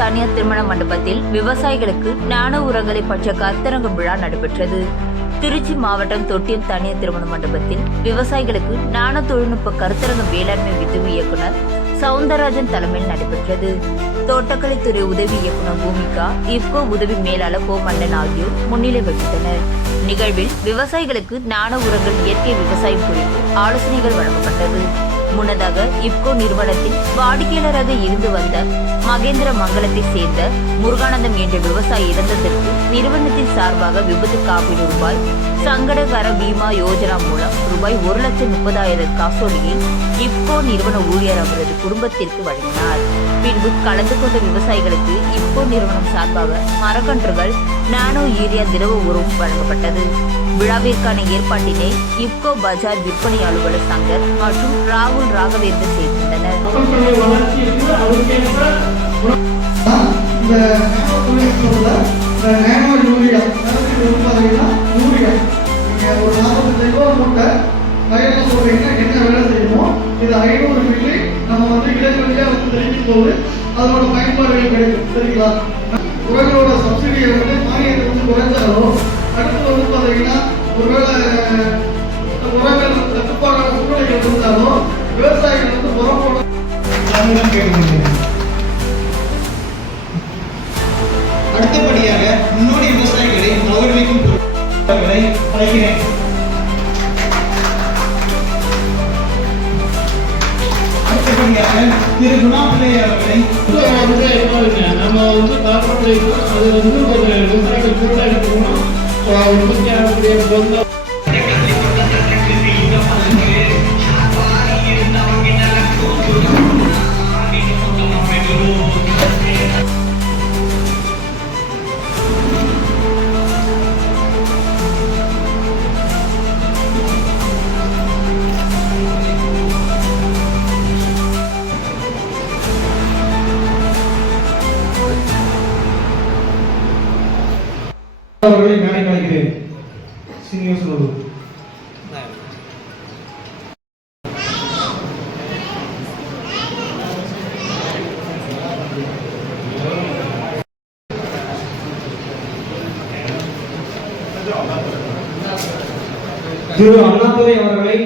தனியார் திருமண மண்டபத்தில் விவசாயிகளுக்கு நானோ உரங்களை பற்றிய கருத்தரங்க விழா நடைபெற்றது. திருச்சி மாவட்டம் தொட்டியம் தனியார் திருமண மண்டபத்தில் விவசாயிகளுக்கு நானோ தொழில்நுட்ப கருத்தரங்கு வேளாண்மை வித்துவு இயக்குனர் சவுந்தரராஜன் தலைமையில் நடைபெற்றது. தோட்டக்கலைத்துறை உதவி இயக்குனர் பூமிகா இப்கோ உதவி மேலாளர் கோ மன்னன் ஆகியோர் முன்னிலை வகித்தனர். நிகழ்வில் விவசாயிகளுக்கு நானோ உரங்கள் இயற்கை விவசாயம் குறித்து ஆலோசனைகள் வழங்கப்பட்டது. முன்னதாக இப்கோ நிறுவனத்தில் வாடிக்கையாளராக இருந்து வந்த மகேந்திர மங்கலத்தை சேர்ந்த முருகானந்தம் என்ற விவசாயி இறந்ததற்கு நிறுவனத்தின் சார்பாக விபத்து காப்பீடு ரூபாய் சங்கடகர பீமா யோஜனா மூலம் ரூபாய் ஒரு லட்சம் முப்பதாயிரம் காசோலியை இப்கோ நிறுவன ஊழியர் அவரது குடும்பத்திற்கு வழங்கினார். பின்பு கலந்து கொண்ட விவசாயிகளுக்கு இப்கோ நிறுவனம் சார்பாக மரக்கன்றுகள் நானோ யூரியா திரவ உரம் வழங்கப்பட்டது. விழாவிற்கான ஏற்பாட்டினை இப்கோ பஜார் விற்பனை அலுவலர் சங்கர் மற்றும் ராவ் ராகுல் ராகவேந்தர் இந்த ஒரு இது ஐநூறு மில்லி நம்ம வந்து அதோட பயன்பாடுகள் கிடைக்கும் சரிங்களா? உரங்களோட சப்சிடியை வந்து மானியத்தை வந்து குறைஞ்சாலும் பொருட்களை அழைக்கிறேன் அடுத்தபடியாக திரு குணாபிள்ளை அவர்களை வந்து நம்ம வந்து கார்பரேட் அது வந்து ஒரு விவசாயிகள் கூட எடுக்கணும் உற்பத்தி ஆகக்கூடிய அவர்களை மேடை கலைக்கிறேன் சீனியர் சொல்வது திரு அண்ணாதுரை அவர்களை